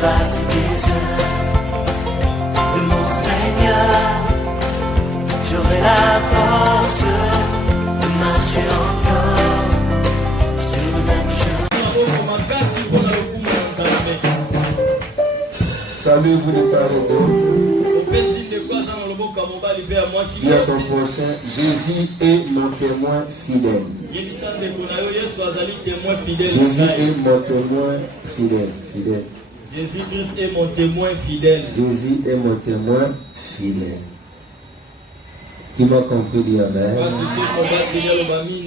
vastes desseins de mon Seigneur, j'aurai la force de marcher encore sur le même chemin. Saluez-vous de part et d'autre. Dis à ton prochain, Jésus est mon témoin fidèle. Jésus est mon témoin fidèle. Jésus-Christ est mon témoin fidèle. Jésus est mon témoin fidèle. Qui m'a compris, dit Amen.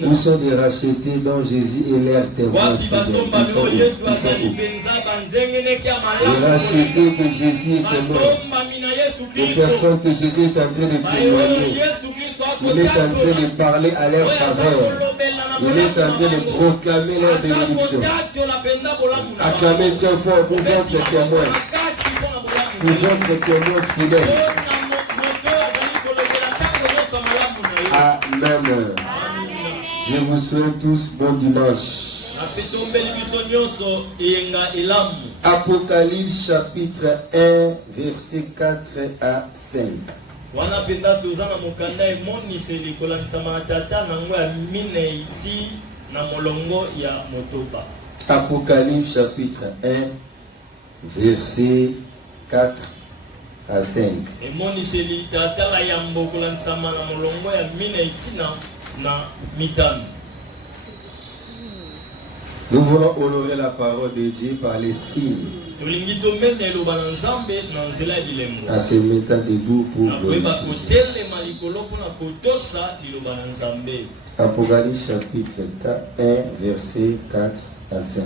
Où sont des rachetés dont Jésus est leur témoin fidèle? Les rachetés que Jésus est témoin. Les personnes que Jésus est en train de témoigner. Il est en train de parler à leur faveur. Il est en train de proclamer leur bénédiction. Acclamez très fort pour votre témoin. Pour votre témoin fidèle. Amen. Je vous souhaite tous bon dimanche. Apocalypse chapitre 1, verset 4 à 5. Apocalypse chapitre 1, verset 4 à 5. Nous voulons honorer la parole de Dieu par les signes. En se mettant debout pour glorifier. Apocalypse chapitre 1, verset 4 à 5.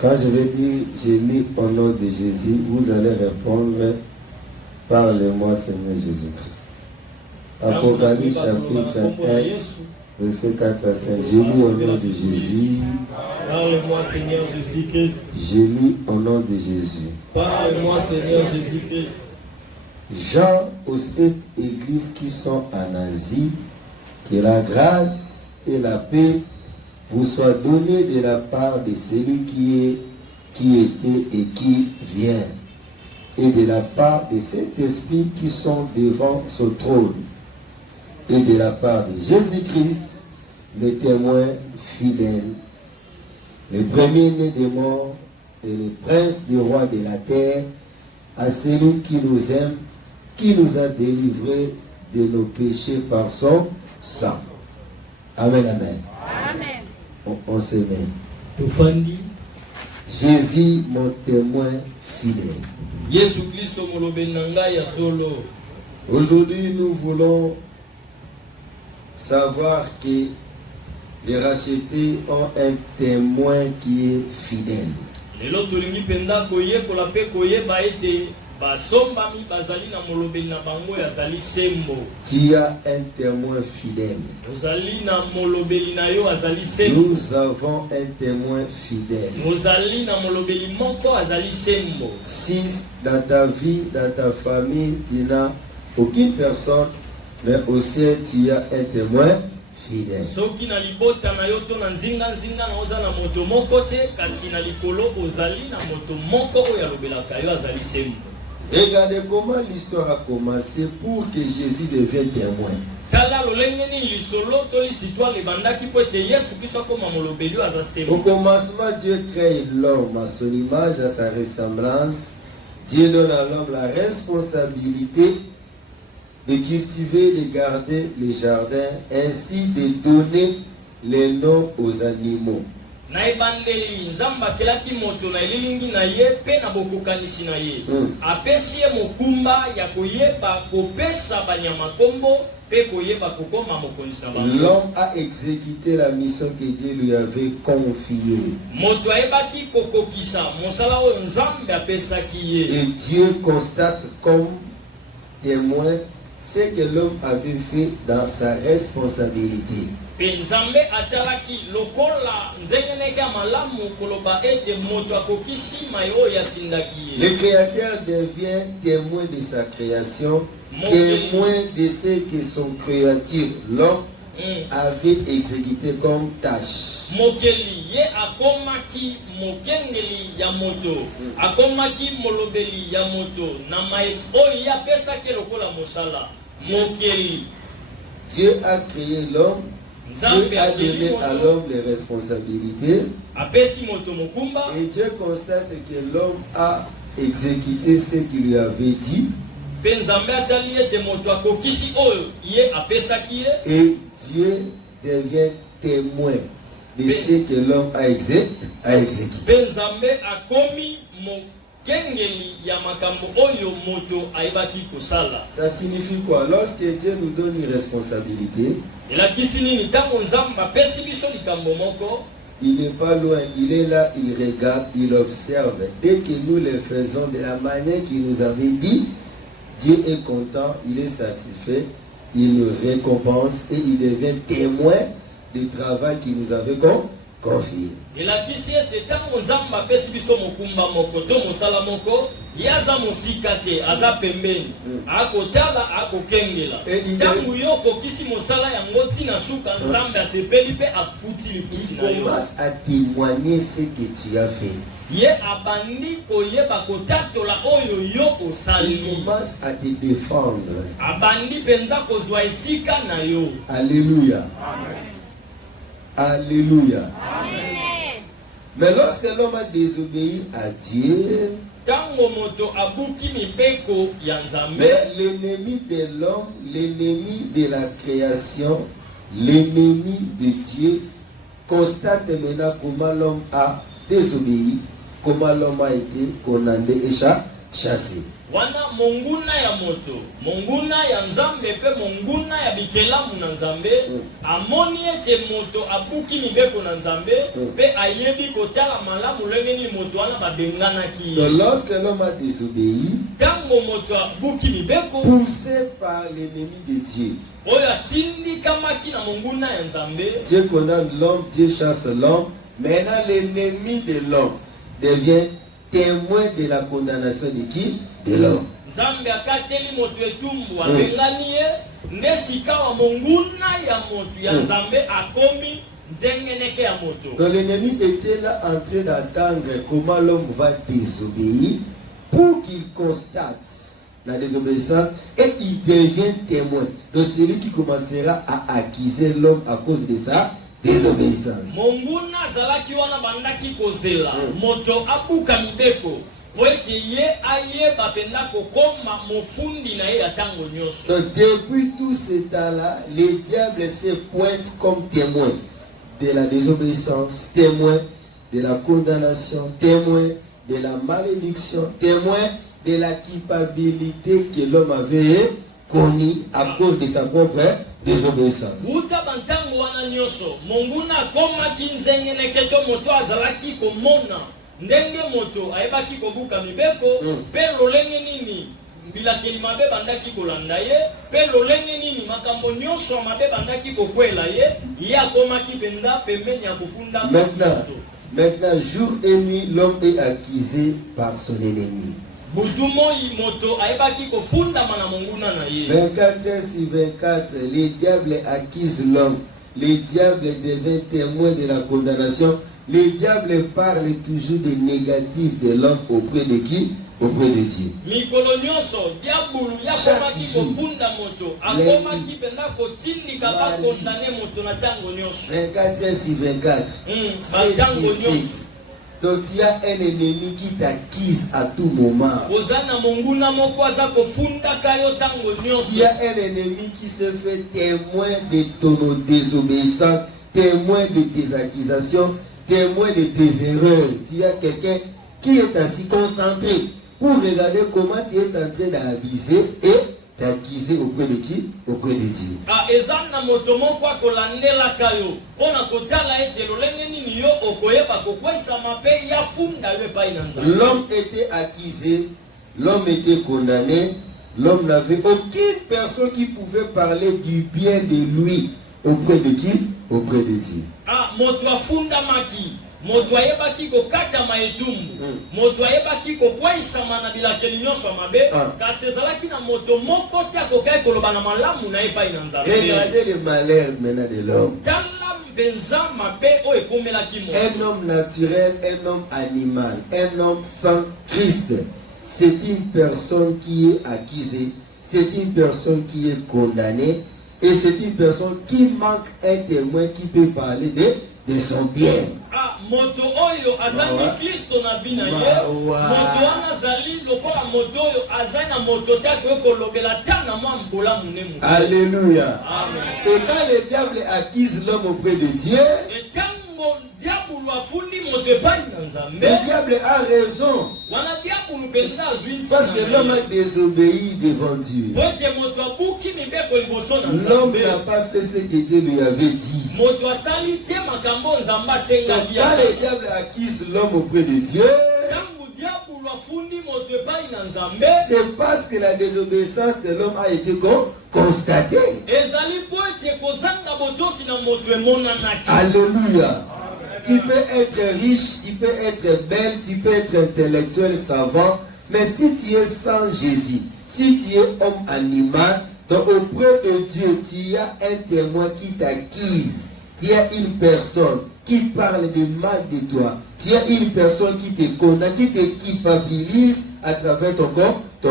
Quand je vais dire, je lis au nom de Jésus, vous allez répondre, parlez-moi Seigneur Jésus-Christ. Apocalypse chapitre 1, verset 4 à 5. Je lis au nom de Jésus. Parle-moi Seigneur Jésus-Christ. Je lis au nom de Jésus. Parle-moi Seigneur Jésus-Christ. Jean aux 7 églises qui sont en Asie, que la grâce et la paix vous soient données de la part de celui qui était et qui vient, et de la part de cet esprit qui sont devant ce trône, et de la part de Jésus-Christ, le témoin fidèle, le premier-né des morts et le prince du roi de la terre, à celui qui nous aime, qui nous a délivrés de nos péchés par son sang. Amen, amen. Amen. On se met. Jésus, mon témoin fidèle. Aujourd'hui, nous voulons savoir que les rachetés ont un témoin qui est fidèle. Tu as un témoin fidèle. Nous avons un témoin fidèle. Si dans ta vie, dans ta famille, tu n'as aucune personne, mais aussi tu as un témoin fidèle. Regardez comment l'histoire a commencé pour que Jésus devienne témoin. Au commencement, Dieu crée l'homme à son image, à sa ressemblance. Dieu donne à l'homme la responsabilité de cultiver, de garder les jardins, ainsi de donner les noms aux animaux. L'homme a exécuté la mission que Dieu lui avait confiée. Et Dieu constate comme témoin ce que l'homme avait fait dans sa responsabilité. Le Créateur devient témoin de sa création, témoin de ce que son créature, l'homme, avait exécuté comme tâche. Mokeli ye akomaki mokengeli ya moto, akomaki molobeli ya moto, na mai oyo ya pesa ke lokola mosala. Mokeli. Dieu a créé l'homme, Dieu a donné à l'homme les responsabilités. Apesi moto mokumba. Et Dieu constate que l'homme a exécuté ce qu'il lui avait dit. Penzambe atali ete moto akokisi oyo ye apesaki ye. Et Dieu devient témoin de ce que l'homme a exécuté. Penzambe akomi mokengeli ya makambo oyo moto aibaki kosala. Ça signifie quoi? Lorsque Dieu nous donne une responsabilité, Elakisi nini tango nzambe apesi biso likambo moko? il n'est pas loin, il est là, il regarde, il observe. Dès que nous le faisons de la manière qu'il nous avait dit, Dieu est content, il est satisfait, il nous récompense et il devient témoin du travail qu'il nous avait confié. Elakisi ete tango nzambe apesi biso mokumba moko to mosala moko, ye aza mosika te, aza pembeni, akotala, akokengela. Tango yo okokisi mosala yango ntina suka, nzambe asepeli mpe afuti lifuti na yo. Il commence à témoigner ce que tu as fait. Ye abandi koyeba kotatola oyo yo osali. Il commence à te défendre. Abandi penza kozwa esika na yo. Alléluia. Amen. Alléluia. Amen. Mais lorsque l'homme a désobéi à Dieu, tango moto abuki mipeko ya nzambe, mais l'ennemi de l'homme, l'ennemi de la création, l'ennemi de Dieu constate maintenant comment l'homme a désobéi, comment l'homme a été condamné et chassé. Wana monguna ya moto, monguna ya nzambe pe monguna ya bikelamu na nzambe, amoni ete moto abuki mibeko na nzambe, pe ayebi kotala malamu lenge ni moto wana babenganaki. Donc lorsque l'homme a désobéi, tango moto abuki mibeko, poussé par l'ennemi de Dieu, oyo atindikamaki na monguna ya nzambe, Dieu condamne l'homme, Dieu chasse l'homme. Maintenant l'ennemi de l'homme devient témoin de la condamnation de qui? De l'homme. Nzambe akateli moto etumbu abengani ye, nesika wa monguna ya moto ya nzambe akomi nzengeneke ya moto. Donc l'ennemi était là en train d'attendre comment l'homme va désobéir pour qu'il constate la désobéissance et il devient témoin. Donc c'est lui qui commencera à accuser l'homme à cause de ça. Désobéissance. Monguna zalaki wana bandaki kozela, moto abuka mibeko, po ete ye ayeba penda kokoma mofundi na ye ya tango nyonso. Donc depuis tout ce temps-là, le diable se pointe comme témoin de la désobéissance, témoin de la condamnation, témoin de la malédiction, témoin de la culpabilité que l'homme avait connue à cause de sa propre désobéissance. Uta bantango wana nyonso, monguna akomaki nzengeneke to moto azalaki komona ndenge moto ayebaki kobuka mibeko, pe lolenge nini bilakeli mabe bandaki kolanda ye, pe lolenge nini makambo nyonso mabe bandaki kokwela ye, ye akomaki penda pembeni ya kofunda. Maintenant, jour et nuit, l'homme est accusé par son ennemi. 24 heures sur 24, le diable accuse l'homme. Le diable devient témoin de la condamnation. Le diable parle toujours des négatifs de l'homme auprès de qui? Auprès de Dieu. Chaque jour, 24 heures sur 24. Donc il y a un ennemi qui t'accuse à tout moment. Il y a un ennemi qui se fait témoin de ton désobéissance, témoin de tes accusations, témoin de tes erreurs. Tu as quelqu'un qui est assis concentré pour regarder comment tu es en train d'aviser et t'accuser auprès de qui? Auprès de Dieu. L'homme était accusé, l'homme était condamné, l'homme n'avait aucune personne qui pouvait parler du bien de lui auprès de qui? Auprès de Dieu. moto ayebaki kokata maetumbu moto ayebaki kokwaisama na bilakeli nyonso ya mabe kasi ezalaki na moto moko te akokai koloba na malamu na epai na nzambe. Regardez le malheur maintenant de l'homme. tala mpenza mabe oyo ekomelaki moto. Un homme naturel, un homme animal, un homme sans Christ, c'est une personne qui est accusée, c'est une personne qui est condamnée, et c'est une personne qui manque un témoin qui peut parler de son bien. Moto oyo azali Kristo na bina ye moto wana azali lokola moto oyo azali na moto te kolobela tana mwa mbola munemu. Alléluia. Amen. Et quand le diable accuse l'homme auprès de Dieu, le diable a raison. Parce que l'homme a désobéi devant Dieu. L'homme n'a pas fait ce que Dieu lui avait dit. Donc, quand le diable accuse l'homme auprès de Dieu, c'est parce que la désobéissance de l'homme a été constatée. Alléluia. Tu peux être riche, tu peux être belle, tu peux être intellectuel, savant, mais si tu es sans Jésus, si tu es homme animal, donc auprès de Dieu, tu as un témoin qui t'accuse, tu as une personne qui parle de mal de toi, tu as une personne qui te condamne, qui te culpabilise à travers ton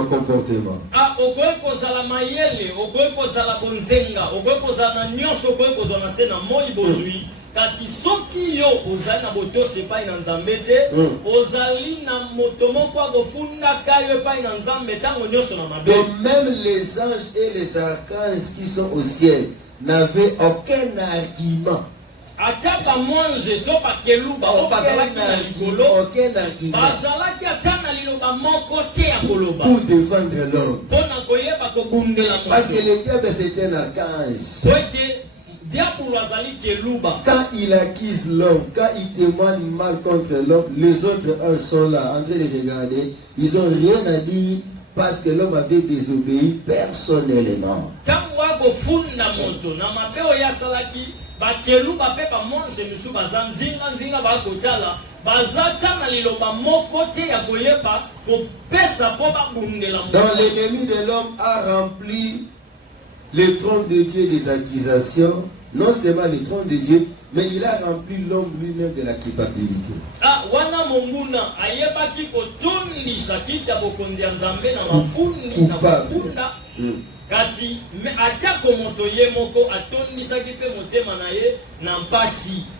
comportement. Kasi soki yo ozali na botosi epai na nzambe te ozali na moto moko akofundaka yo epai na nzambe ntango nyonso na mabe. Même les anges et les archanges qui sont au ciel n'avaient aucun argument. Ata bamonje to bakeluba o bazalaki na likolo bazalaki ata na liloba moko te ya koloba pour défendre l'homme. Mpona koyeba kobundela moto. Parce que le diable c'est un archange. Quand il accuse l'homme, quand il témoigne mal contre l'homme, les autres anges sont là en train de regarder. Ils n'ont rien à dire parce que l'homme avait désobéi personnellement. Donc l'ennemi de l'homme a rempli le trône de Dieu des accusations. Non seulement le trône de Dieu, mais il a rempli l'homme lui-même de la culpabilité.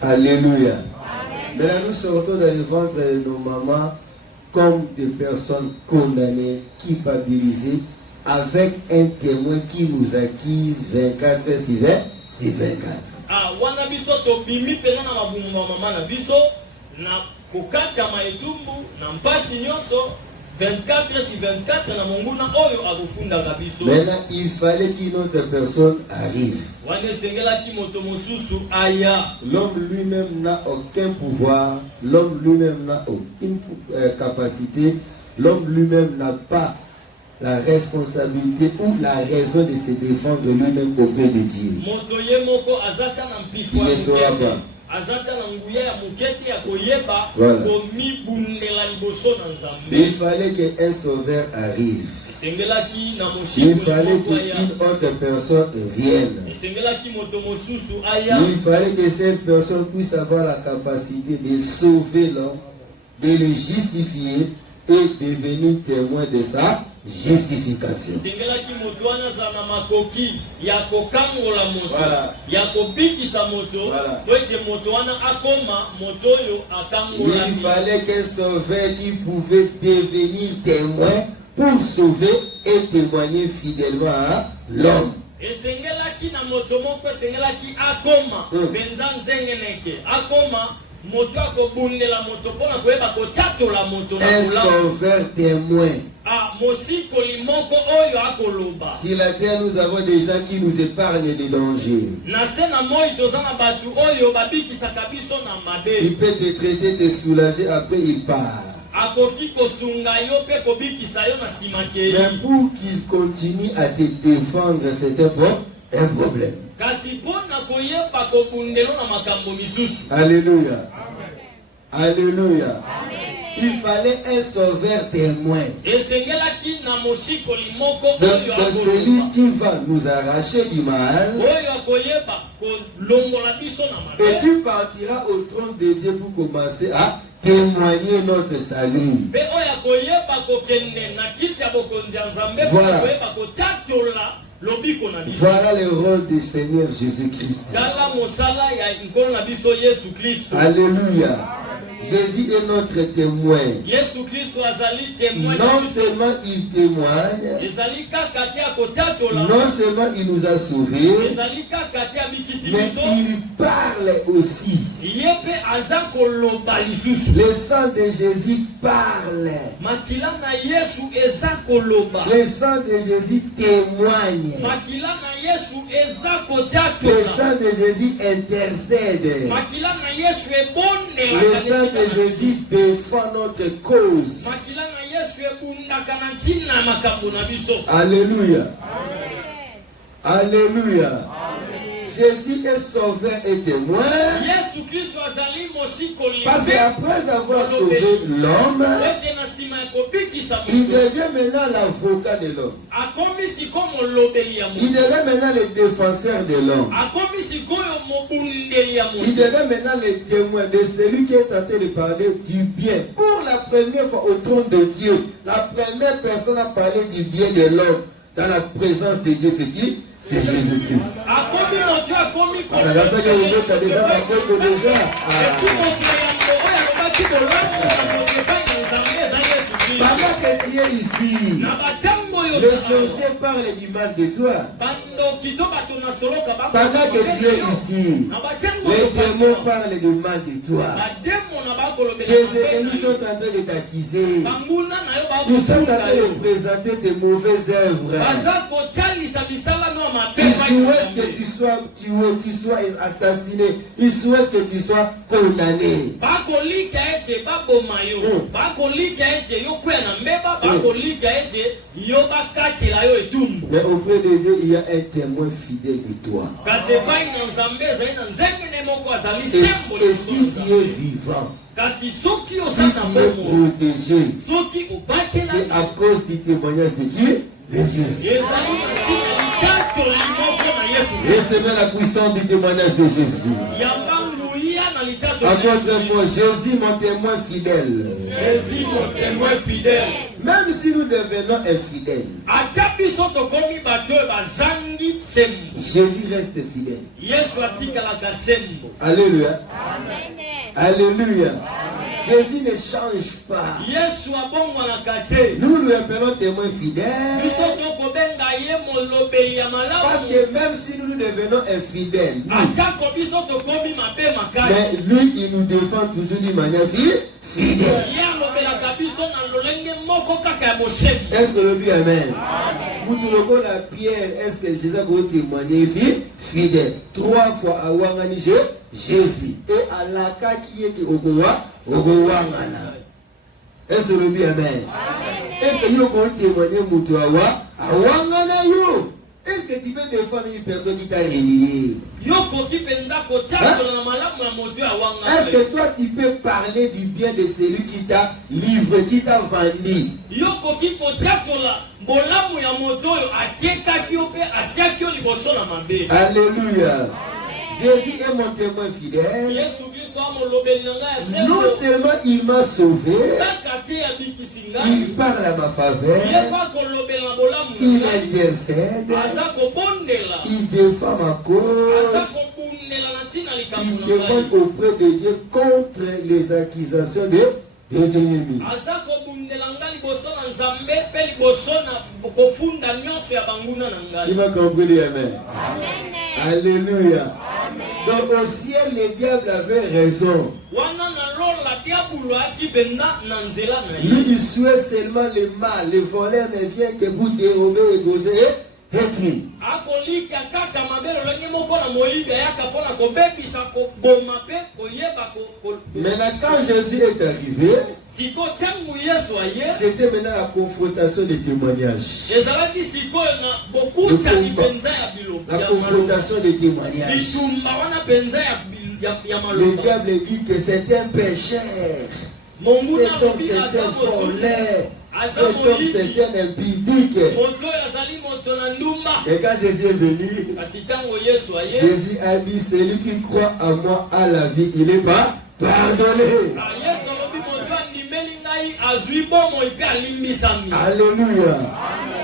Alléluia. Maintenant nous sortons dans le ventre de nos mamans comme des personnes condamnées, culpabilisées, avec un témoin qui nous accuse 24 heures sur 20. C'est 24. Wana biso to bimi pena na mabumu mama na biso na kokata maetumbu na mpasi nyonso 24 sur 24 na monguna oyo abufunda kabiso. Maintenant il fallait qu'une autre personne arrive. Wana sengela ki moto mosusu aya. L'homme lui-même n'a aucun pouvoir, l'homme lui-même n'a aucune capacité, l'homme lui-même n'a pas la responsabilité ou la raison de se défendre lui-même auprès de Dieu. Il ne saura pas. Voilà. Il fallait qu'un sauveur arrive. Il fallait qu'une autre personne vienne. Il fallait que cette personne puisse avoir la capacité de sauver l'homme, de le justifier et devenir témoin de ça. Justification. Voilà. Il fallait qu'un sauveur qui pouvait devenir témoin pour sauver et témoigner fidèlement à l'homme. Un sauveur témoin. Sur la terre, nous avons des gens qui nous épargnent des dangers. Il peut te traiter, te soulager, après il part. Mais pour qu'il continue à te défendre, c'est un problème. Alléluia. Alléluia. Il fallait un sauveur témoin. De celui qui va nous arracher du mal et qui partira au trône de Dieu pour commencer à témoigner notre salut. Voilà le rôle du Seigneur Jésus-Christ. Alléluia. Jésus est notre témoin. Non seulement il témoigne, non seulement il nous a sauvés, mais il parle aussi. Le sang de Jésus parle. Le sang de Jésus témoigne. Le sang de Jésus intercède. Le sang de Jésus défend notre cause. Alléluia. Alléluia. Jésus est sauveur et témoin. Parce qu'après avoir sauvé l'homme, il devient maintenant l'avocat de l'homme. Il devient maintenant le défenseur de l'homme. Il devient maintenant le témoin de celui qui est tenté de parler du bien. Pour la première fois au trône de Dieu, la première personne à parler du bien de l'homme dans la présence de Dieu, c'est qui? C'est Jésus-Christ. Pendant que tu es ici, les sorciers parlent du mal de toi. Pendant que tu es ici, les démons parlent du mal de toi. Les ennemis sont en train de t'accuser. Ils sont en train de présenter tes mauvaises œuvres. Ils souhaitent que tu sois tué, tu sois assassiné. Ils souhaitent que tu sois condamné. Mais auprès de Dieu, il y a un témoin fidèle de toi. Et si tu es vivant, si tu es protégé, c'est à cause du témoignage de qui? De Jésus. Recevez la puissance du témoignage de Jésus. À cause de moi, Jésus mon témoin fidèle. Jésus mon témoin fidèle. Même si nous devenons infidèles, Jésus reste fidèle. Alléluia. Alléluia. Jésus ne change pas. Nous lui appelons témoin fidèle. Parce que même si nous devenons infidèles, mais lui il nous défend toujours d'une manière fidèle. Est-ce que le dit amen? Vous trouvez la pierre, est-ce que Jésus a témoigné fidèle? 3 fois à Wangani Jésus et à Laka qui est au Wangana. Est-ce que le dit amen? Est-ce que vous avez témoigné à Wangana? Est-ce que tu peux défendre une personne qui t'a réveillé? Est-ce que toi tu peux parler du bien de celui qui t'a livré, qui t'a vendu? Alléluia. Jésus est mon témoin fidèle. Non seulement il m'a sauvé, il parle à ma faveur, il intercède, il défend ma cause, il témoigne auprès de Dieu contre les accusations de l'ennemi. Il m'a compris, amen. Alléluia. Donc au ciel, le diable avait raison. Lui, il souhaite seulement le mal. Le voleur ne vient que pour dérober, égauger et détruire. Maintenant, quand Jésus est arrivé, c'était maintenant la confrontation des témoignages. La confrontation des témoignages. Le diable dit que c'est un pécheur. Cet homme, c'est un voleur. Cet homme, c'est un impudique. Et quand Jésus est venu, Jésus a dit, celui qui croit à moi a la vie, il n'est pas pardonné. Alléluia.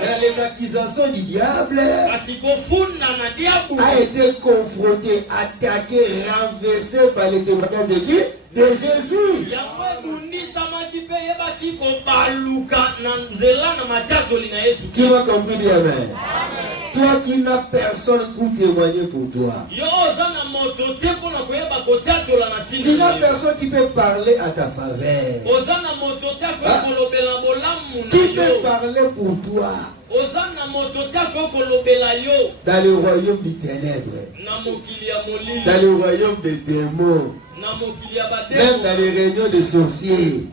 Et les accusations du diable a été confronté, attaqué, renversé par les témoignages de qui? De Jésus. Qui m'a compris, dit amen. Toi qui n'as personne pour témoigner pour toi. Tu n'as personne qui peut parler à ta faveur. Qui peut parler pour toi dans le royaume des ténèbres, dans le royaume des démons, même dans les réunions des sorciers.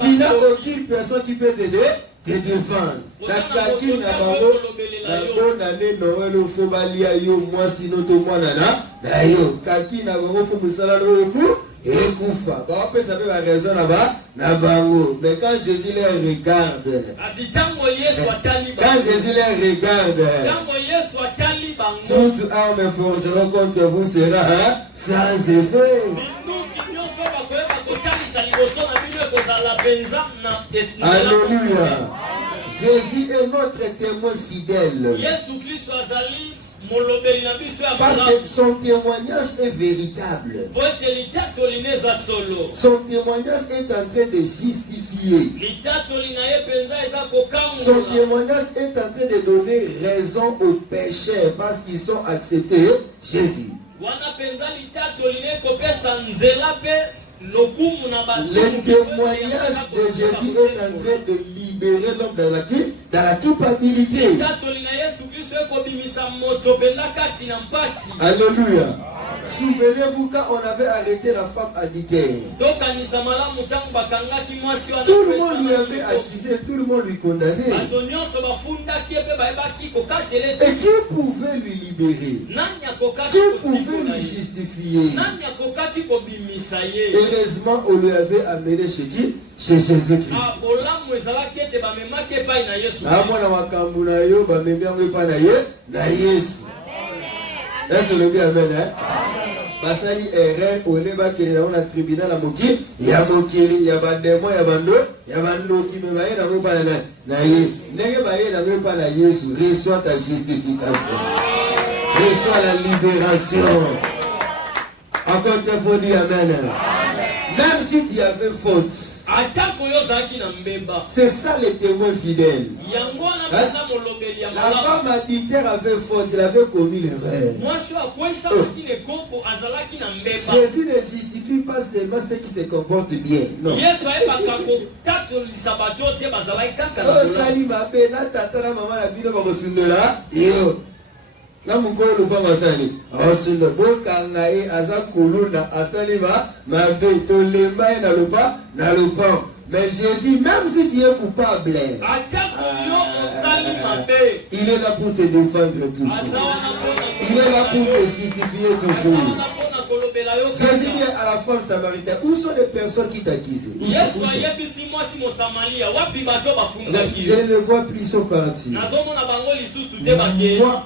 Tu n'as aucune personne qui peut t'aider, te défendre. La kaki na bango, la bonne année Noël au Fobalia yo, moi sinon tout moi nana, d'ailleurs, kaki na bango faut me saler le coup. Et Koufa. Bon, après, ça fait la raison là-bas, na bango. Mais quand Jésus les regarde, quand Jésus les regarde, toute arme forgeront contre vous sera sans effet. Alléluia. Jésus est notre témoin fidèle. Parce que son témoignage est véritable. Son témoignage est en train de justifier. Son témoignage est en train de donner raison aux pécheurs parce qu'ils sont acceptés Jésus. Le témoignage de Jésus est en train de libérer l'homme dans la culpabilité. Alléluia. Souvenez-vous quand on avait arrêté la femme adultère. Tout le monde lui avait accusé, tout le monde lui condamnait. Et qui pouvait lui libérer? Qui pouvait lui justifier? Heureusement, on lui avait amené chez qui? Chez Jésus-Christ. Est-ce le bien amen, hein? Basali erreur au neba qui est dans un tribunal à Moki, il y a Moki, il y a Bandemo, il y a Bando, il y a Bando qui me va y dans le pas na Yesu. N'est pas y dans le pas na Yesu. Reçois ta justification. Reçois la libération. Encore une fois, dis amen. Même si tu avais faute. C'est ça les témoins fidèles. La femme adultère avait faute, elle avait commis l'erreur. Jésus ne justifie pas seulement ceux qui se comportent bien. Non. Na mukolo lubanga sani awasunda bokanga aza kuluna asaliba mabe to lemba na lupa na lupa. Mais Jésus, même si tu es coupable, il est là pour te défendre toujours. Il est là pour te justifier toujours. Jésus dit à la femme samaritaine, où sont les personnes qui t'accusent? Je ne les vois plus, ils sont partis. Moi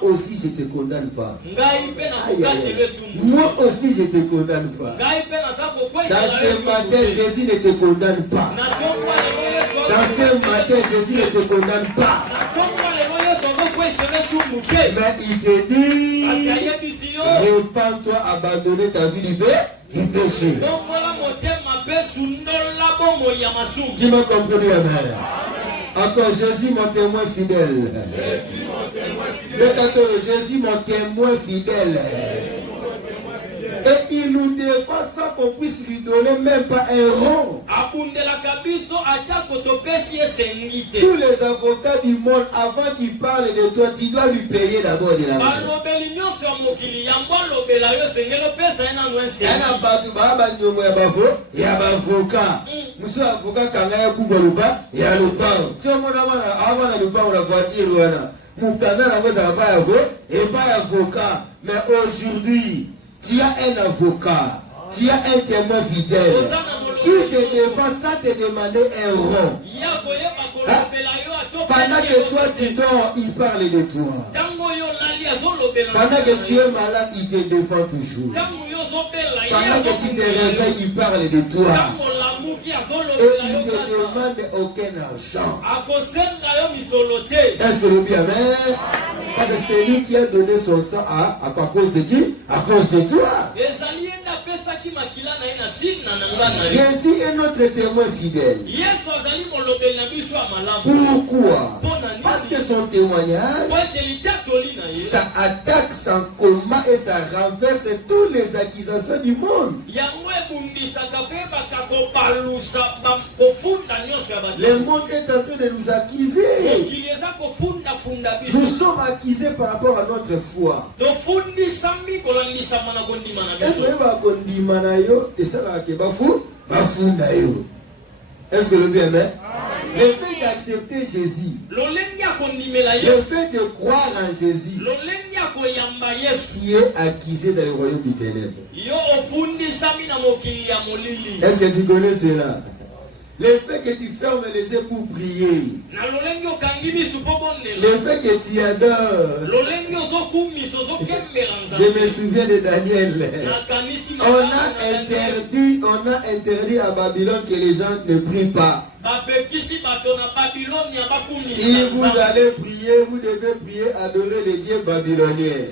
aussi, je ne te condamne pas. Moi aussi, je ne te condamne pas. Dans ce matin, Jésus ne te condamne pas. Dans ce matin, Jésus ne te condamne pas. Mais il te dit, répands-toi, abandonner ta vie du péché. Qui m'a compris, amen. Encore Jésus, mon témoin fidèle. Jésus, mon témoin fidèle. Et il nous défend sans qu'on puisse lui donner même pas un rond. Tous les avocats du monde, avant qu'ils parlent de toi, tu dois lui payer d'abord de l'argent. Il y a un avocat. Monsieur avocat, quand il y a un avocat, il y a le banc. Si on a avant le banc, la voiture, mon canal, et pas avocat. Mais aujourd'hui, tu as un avocat, tu as un témoin fidèle qui te défend sans te demander un rond. Pendant que toi tu dors, il parle de toi. Pendant que tu es malade, il te défend toujours. Pendant que tu te réveilles, il parle de toi. Et il ne te demande aucun argent. Est-ce que le bien, amen? Parce que c'est lui qui a donné son sang à cause de qui? À cause de toi. Jésus est notre témoin fidèle. Pourquoi? Parce que son témoignage, ça attaque sans combat et ça renverse toutes les accusations du monde. Le monde est en train de nous accuser. Nous sommes accusés par rapport à notre foi. Est-ce que le bien est? Le fait d'accepter Jésus, le fait de croire en Jésus, tu es accusé dans le royaume du ténèbre. Est-ce que tu connais cela? Le fait que tu fermes les yeux pour prier, le fait que tu adores. Je me souviens de Daniel. On a interdit à Babylone que les gens ne prient pas. Si vous allez prier, vous devez prier, adorer les dieux babyloniens.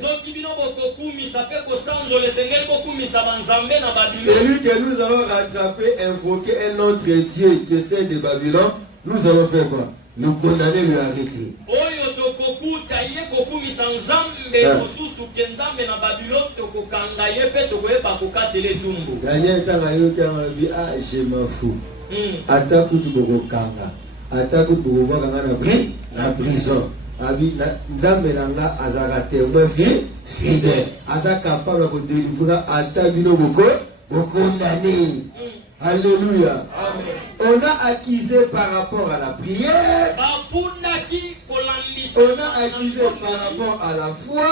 Celui que nous avons rattrapé, invoqué un autre Dieu que celle de Babylone, nous allons faire quoi? Nous condamner, lui arrêter. Je m'en fous. Attaque tout kanga. Attaque tout la prison. Nzambe nanga azaka témoin fidèle. Azaka capable de délivrer attaque boko condamné. Alléluia. On a accusé par rapport à la prière. On a accusé par rapport à la foi.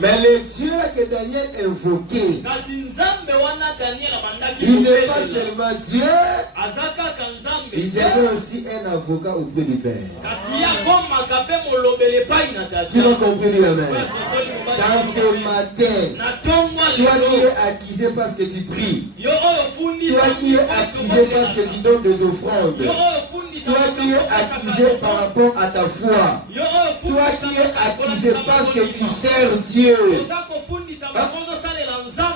Mais le Dieu que Daniel invoquait, il n'est pas seulement Dieu, il devait aussi un avocat auprès du Père. Tu l'as compris, amen. Dans ce matin, toi qui es accusé parce que tu pries, toi qui es accusé parce que tu donnes des offrandes, toi qui es accusé par rapport à ta foi, toi qui es accusé parce que tu sers Dieu,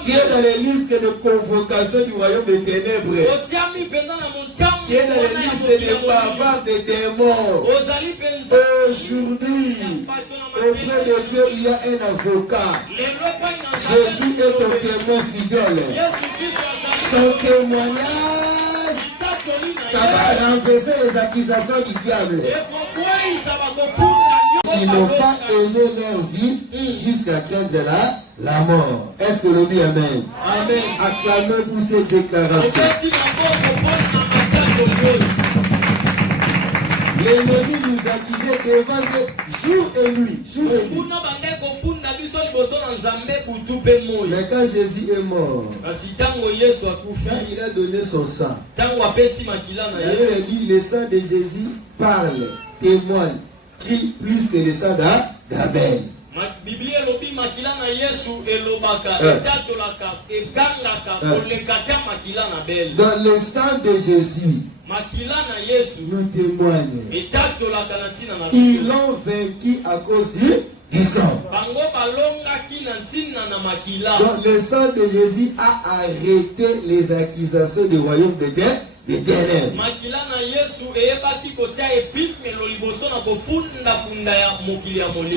tu es dans les listes de convocation du royaume des ténèbres, tu es dans les listes des bavards des démons. Aujourd'hui, auprès de Dieu, il y a un avocat. Jésus est ton témoin fidèle. Son témoignage, ça va renverser les accusations du diable. Ils n'ont pas aimé leur vie jusqu'à craindre la mort. Est-ce que l'on dit amen? Amen. Acclamez pour ces déclarations. L'ennemi nous accusait devant Dieu jour et nuit. Mais quand Jésus est mort, quand il a donné son sang, il dit le sang de Jésus parle, témoigne, crie plus que le sang d'Abel. Dans le sang de Jésus, nous témoignons. Ils l'ont vaincu à cause du sang. Donc le sang de Jésus a arrêté les accusations du royaume de terre. Tu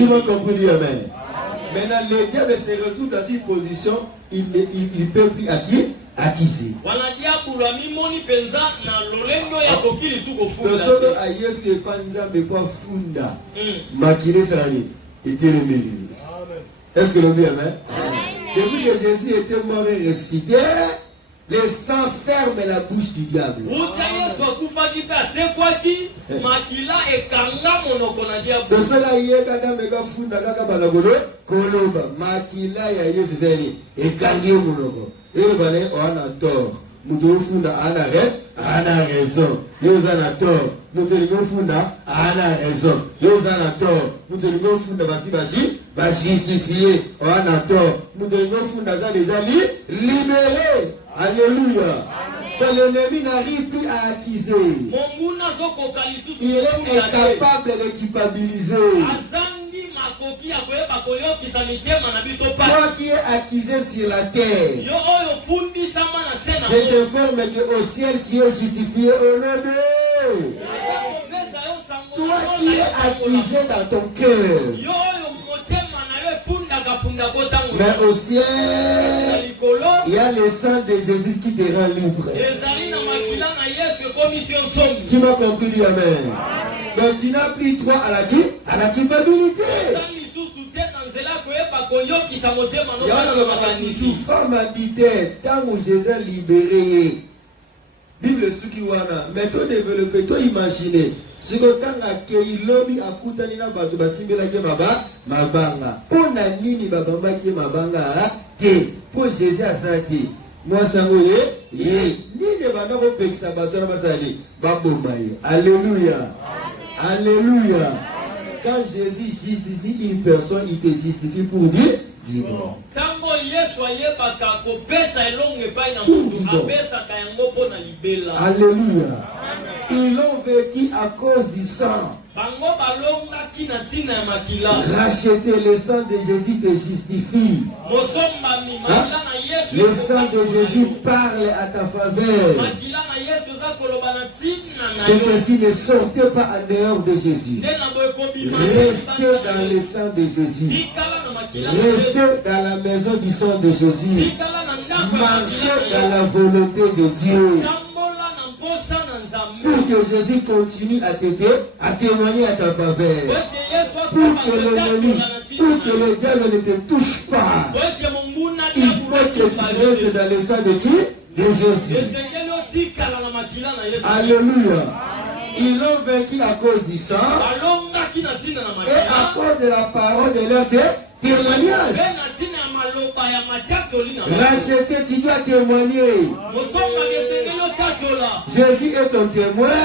m'as compris, amen. Maintenant, le diable se retrouve dans une position, il ne peut plus acquiser. Est-ce que le bien, amen? Depuis que Jésus était mort et ressuscité, Le sang ferme la bouche du diable. De cela, il y a kaka mega funda kaka balagolo koloba makila ya Yesu zeni ekangi monoko. Et le balai on a tort. Mutu funda ana raison. Yozana tort. Mutu funda ana raison. Yozana tort. Mutu funda va justifier. On a tort. Mutu funda za déjà libéré. Alléluia. Quand l'ennemi n'arrive plus à accuser, il est incapable de culpabiliser. Toi qui es accusé sur la terre, je t'informe qu'au ciel tu es justifié au nom de Dieu. Toi qui es accusé dans ton cœur, mais au ciel, il y a le sang de Jésus qui te rend libre. Qui m'a compris, dit Amen. Donc tu n'as plus droit à la culpabilité. Femme habitée, tant que Jésus est libéré. Bible Sukiwana, mais toi développer, toi imaginer. Si tu as accueilli l'homme à Foutanina, tu vas simuler mabanga. Pour la nini babamba qui mabanga, pour Jésus à Zaki. Moi, ça me dit, ni ne va pas payer sa bâtonne à Basali. Babombaye. Alléluia. Alléluia. Quand Jésus justifie une personne, il te justifie pour dire. Alléluia. Ils l'ont vécu à cause du sang. Racheter le sang de Jésus te justifie. Hein? Le sang de Jésus parle à ta faveur. C'est ainsi, ne sortez pas en dehors de Jésus. Restez dans le sang de Jésus. Restez dans la maison du sang de Jésus. Marchez dans la volonté de Dieu. Pour que Jésus continue à t'aider, à témoigner à ta faveur. Pour que le diable ne te touche pas. Il faut que tu restes dans le sang de qui? De Jésus. Alléluia. Ils l'ont vaincu à cause du sang et à cause de la parole de leur témoignage. Racheter, tu dois témoigner. Jésus est ton témoin.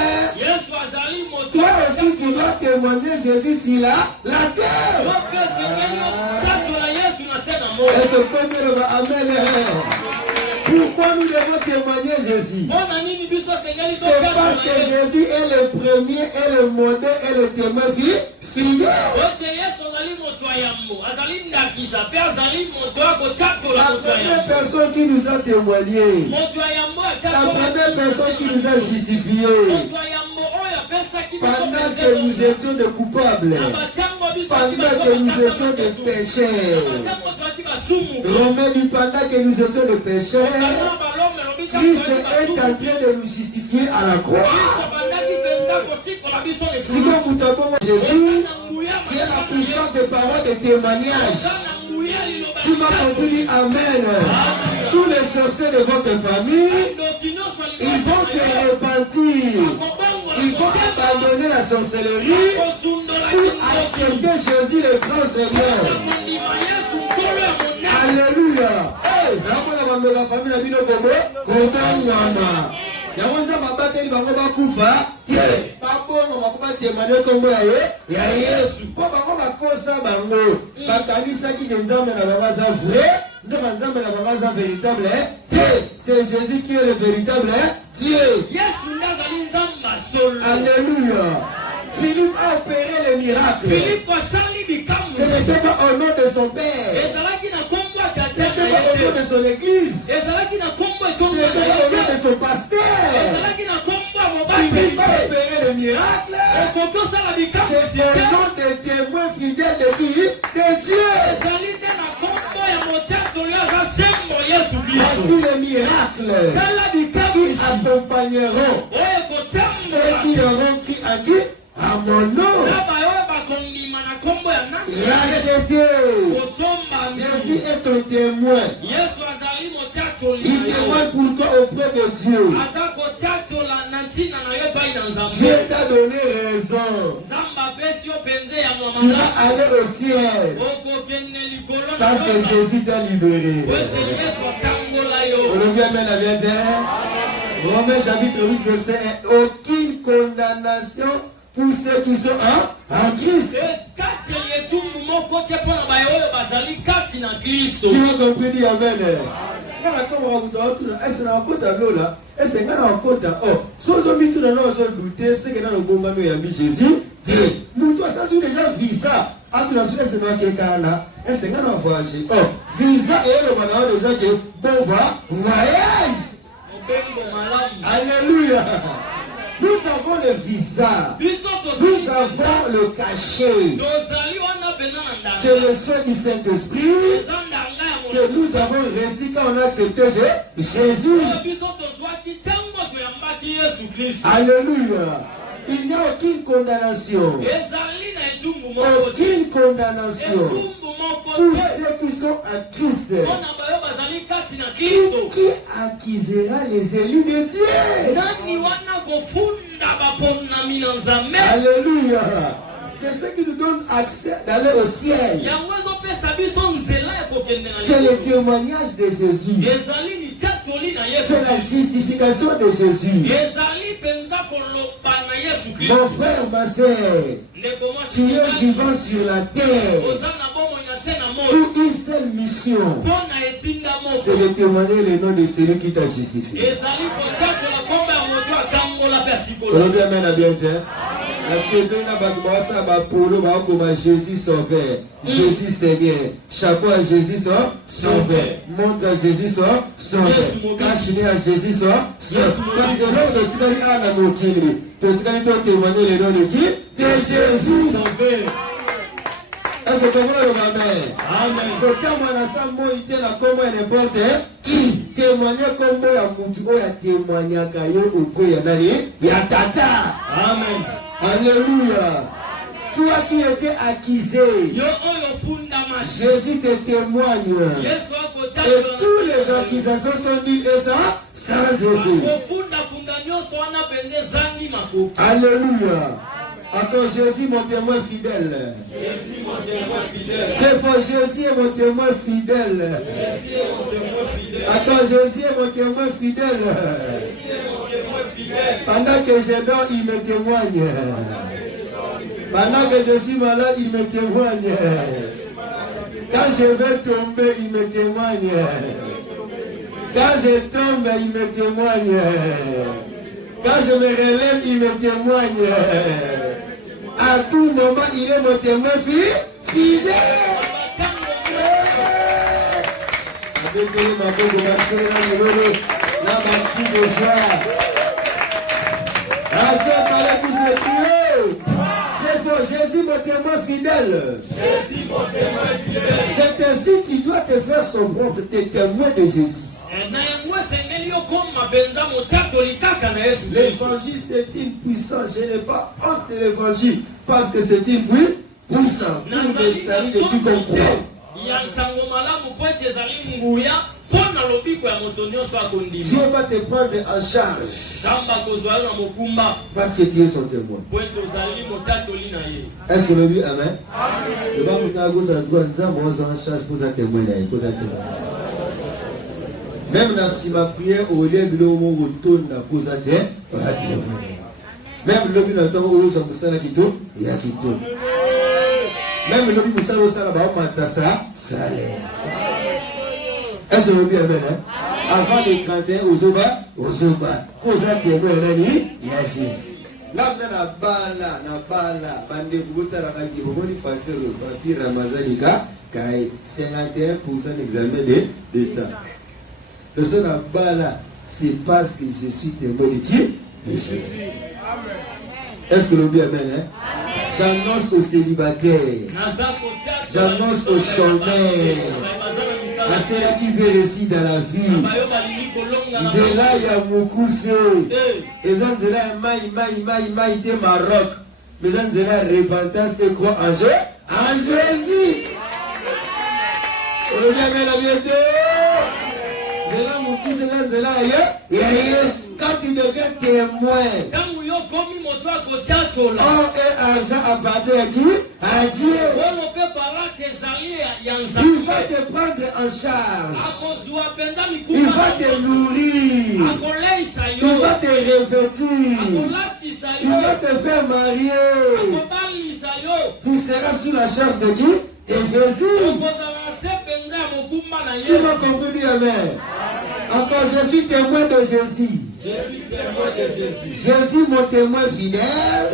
Toi aussi, tu dois témoigner Jésus sur la terre. Est-ce que vous pouvez dire Amen? Pourquoi nous devons témoigner Jésus? C'est parce que Jésus est le premier, est le modèle, est le témoin fidèle. La première personne qui nous a témoigné, la première personne qui nous a justifié, pendant que nous étions des coupables, pendant que nous étions des pécheurs, Romains dit pendant que nous étions des pécheurs, Christ est en train de nous justifier à la croix. Si vous t'abonnez à Jésus, tu as la puissance des paroles de témoignage. Tu m'as compris, Amen. Tous les sorciers de votre famille, ils vont se repentir. Ils vont abandonner la sorcellerie pour accepter Jésus le grand Seigneur. Alléluia. La famille a dit non, Yawanza mabateli bango bakufa tie babongo makuba témoigner kombo ya Yesu po bango bakosa bango bakanisa ki nzambe na bango za vrai ndoka nzambe na bango za véritable c'est Jésus qui est le véritable Dieu. Yesu ndazali nzamba solo. Alléluia. Philippe a opéré le miracle. Ce n'était pas au nom de son père. C'était pas au nom de son église. Ce n'était pas au nom de son pasteur. Philippe a opéré le miracle. C'est au nom des témoins fidèles de qui? De Dieu. Voici le miracle. Ils accompagneront ceux qui auront cru à qui? À mon nom. Racheté. Jésus est ton témoin. Il demande pour toi auprès de Dieu. Dieu t'a donné raison. Tu vas aller au ciel. Parce que Jésus t'a libéré. Romains chapitre 8, verset 1. Aucune condamnation pour ceux qui sont en Christ. Tu m'as compris, dis amen. Est-ce que Jésus nous toi ça sur déjà visa à tu l'as c'est moi qui kana est-ce que on voyage visa et le bana déjà que bon voyage. Alléluia. Nous avons le visa. Nous avons le cachet. C'est le soin du Saint-Esprit que nous avons reçu quand on a accepté Jésus. Alléluia. Il n'y a aucune condamnation. Aucune condamnation pour ceux qui sont en Christ. Qui accusera les élus de Dieu? Alléluia. C'est ce qui nous donne accès d'aller au ciel. C'est le témoignage de Jésus. C'est la justification de Jésus. Mon frère, ma soeur, tu es vivant sur la terre pour une seule mission. C'est de témoigner le nom de celui qui t'a justifié. Jésus sauveur, Jésus Seigneur, chapeau à Jésus sauveur, montre à Jésus sauveur, cache-nez à Jésus sauveur. Parce que là, tu vas dire à la mokili, tu vas témoigner le nom de qui? De Jésus. Est-ce que vous voulez amen? Amen. Quand on a ça, moi, il était là comme n'importe qui témoigne comme moi, il a témoigné à Kayo ou Koyanali, il y a Tata. Amen. Alléluia. Toi qui étais accusé, Jésus te témoigne. Et toutes les accusations sont nulles et ça, sans effet. Alléluia. Attends, Jésus, mon témoin fidèle. Jésus est mon témoin fidèle. Attends, Jésus est mon témoin fidèle. Pendant que je dors, il me témoigne. Pendant que je suis malade, il me témoigne. Quand je vais tomber, il me témoigne. Quand je tombe, il me témoigne. Quand je me relève, il me témoigne. À tout moment, il est mon témoin fidèle. Jésus, mon témoin fidèle. C'est ainsi qu'il doit te faire son propre témoin de Jésus. L'évangile c'est une puissance. Je n'ai pas honte de l'évangile parce que c'est une puissance pour le salut de qui comprend. Dieu va te prendre en charge parce que tu es son témoin. Est-ce que le dit amen? Le va vous faire en charge pour un témoin. Même si ma prière au lieu de l'homme retourne à cause de témoin. Même le but d'entendre où nous sommes qui tourne, il y a qui tourne. Même le but de savoir ça là-bas, ça salaire. Est-ce que vous avez amen? Avant de craindre aux oba, aux témoins, il y a Jésus. Là, na bala, bande buta la kaki, vous voulez passer le papier Ramazanika, car 51% d'examen d'État. Le seul à bala, c'est parce que je suis témoin de qui? De Jésus. Est-ce que l'on dit amen? J'annonce aux célibataires, j'annonce aux chômeurs, à ceux qui veulent réussir dans la vie. Nzela ya mukuse, eza nzela ya mai de Maroc, mais nzela ya repentance et quoi en Jésus. On le dit amen la vérité. Nzela Quand tu deviens témoin, tangu yo komi moto akotatola or et argent appartient à qui? À Dieu. ono pe balate ezali ya Il nzambe va te prendre en charge. akozwa mpenza Il mikuma va te nourrir. akoleisa Il yo va te revêtir. akolatisa Il va yo te faire marier. akobalisa yo Tu seras sous la charge de qui? De Jésus. okozala se mpenza ya mokumba na Qui m'a yesu compris, amen. Encore, je suis témoin de Jésus. Jésus, mon témoin fidèle.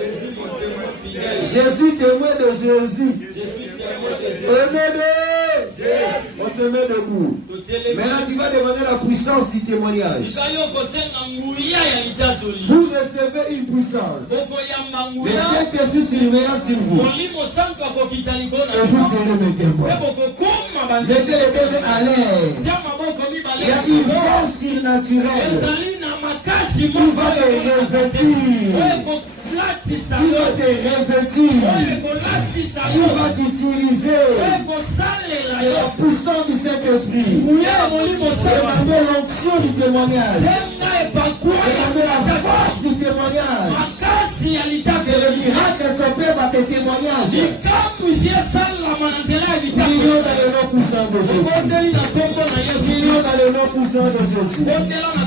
Jésus, témoin de Jésus. On se met debout. Maintenant, tu vas demander la puissance du témoignage. Yuka yo kosenga nguya ya litatoli Vous recevez une puissance. okoyamba Le nguya Saint-Esprit s'élèvera sur vous. molimo santo akokita likolo na Et vous yo serez mes témoins. pe bokokoma Mettez les deux mains à l'air. tia maboko Il y a une mibale force surnaturelle ezali na makasi qui va te revêtir. oyo ekolatisa Il yo va te oyo revêtir. ekolatisa Il yo va t'utiliser. oyo ekosalela C'est yo la puissance du Saint-Esprit. nguya ya molimo santo Demandez l'onction du témoignage. tenga epakwaya Demandez la force du témoignage. makasi ya Que le litatoli miracle s'opère par tes témoignages. likambo esalama na nzela ya Prions litatoli dans le nom puissant de Jésus. obondeli na kombo na yesu Prions dans le nom puissant de Jésus. bondela na